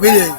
Really?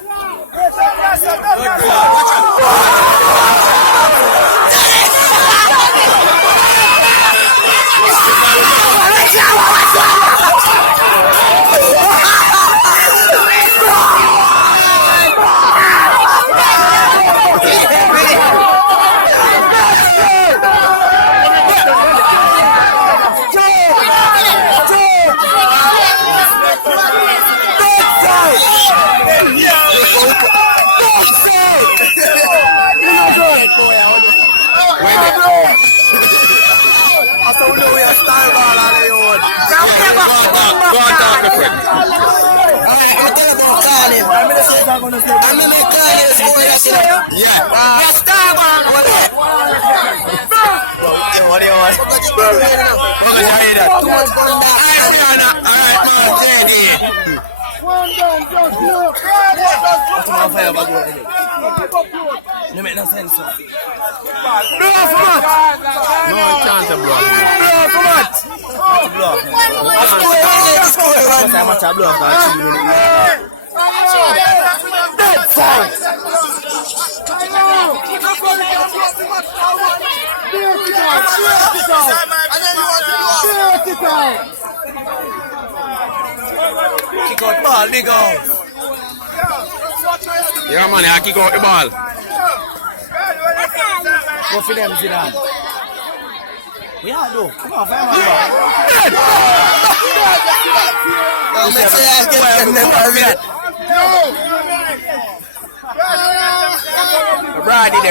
No make no sense. No chance of blow. Kick out ball, big out. Yeah, man, I kick out the ball. Go for them, Zidane. We are do. Come on, find my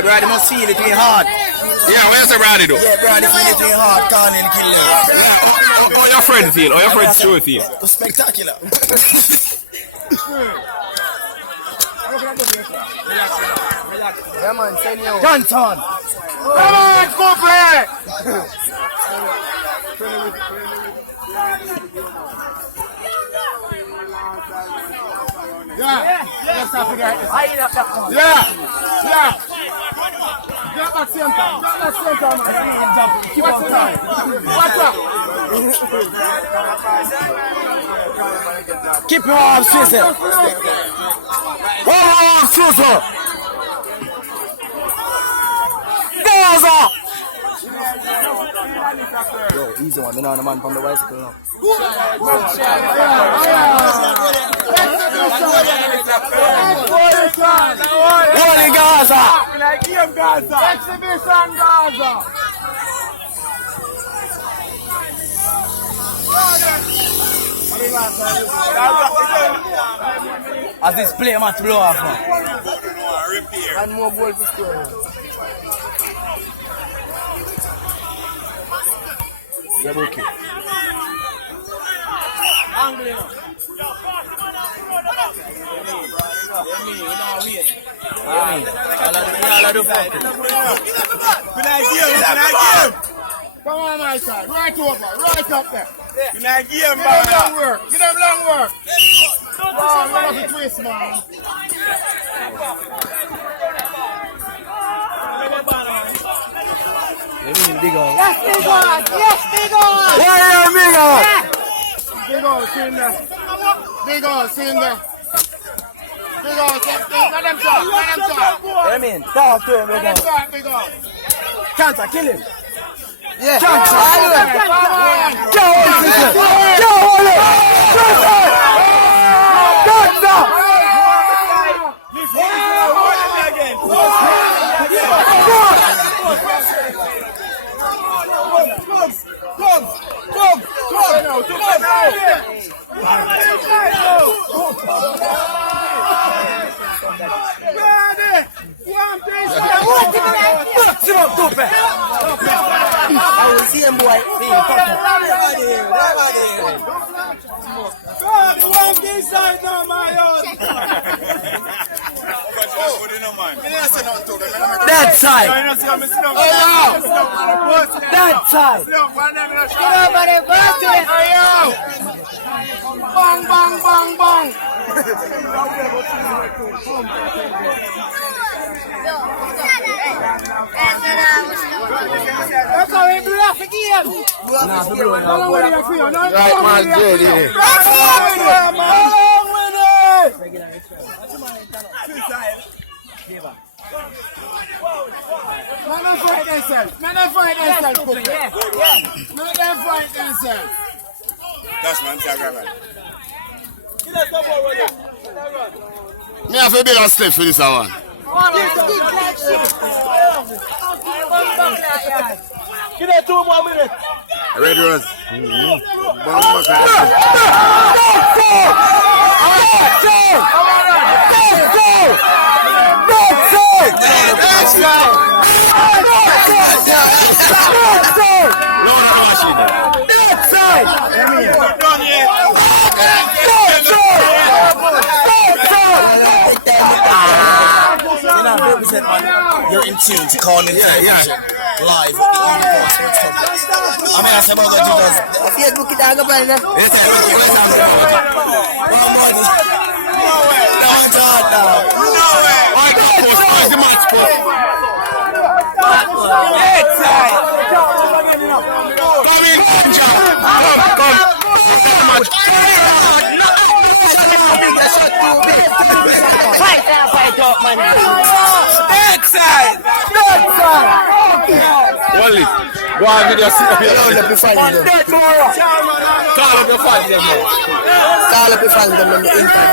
Brady must feel it in hard. Yeah, where's the Brady do? Yeah, Brady feel it in hard, can't and kill you. How your friend feel? How your friend sure feel? Spectacular. Yeah, man, send you. Johnson. Come on, go play. Yeah. Let's not forget this. Yeah. Get that center. Watch out. Keep your arms, Cecil. Cecil. Gaza. Yo, easy one. Me know the man from the bicycle now. Holy Gaza! Exhibition Gaza! As this play match blow off now. And more goal to score. Yeah, okay. Come on, my side. Right over. Right up there. Give them long work. Wow, you have to twist, man. Yes, big on. Why are you big on? Big on, see him there. Big on, let them talk. I mean, talk to him, big on. Cancer, kill him. Yeah. Cancer. I will see him, boy. That side. That side. Bang, bang, bang, bang. Right, man, good, yeah. themselves. Let them fight themselves. Let them fight themselves. That's one thing. Me have a bit of step for this one. Give it 2 more minutes. Red Rose. You're in tune to call in television live with the Enforcement Company. I mean, I said, I'm going to do this. Facebook it down, go by now. Yes, I will. No way. I got post the match post. Come in, Fight up, man. Backside. Hold it. Go on with your Call up your friends. Call up your family. Call up your friends and then the info.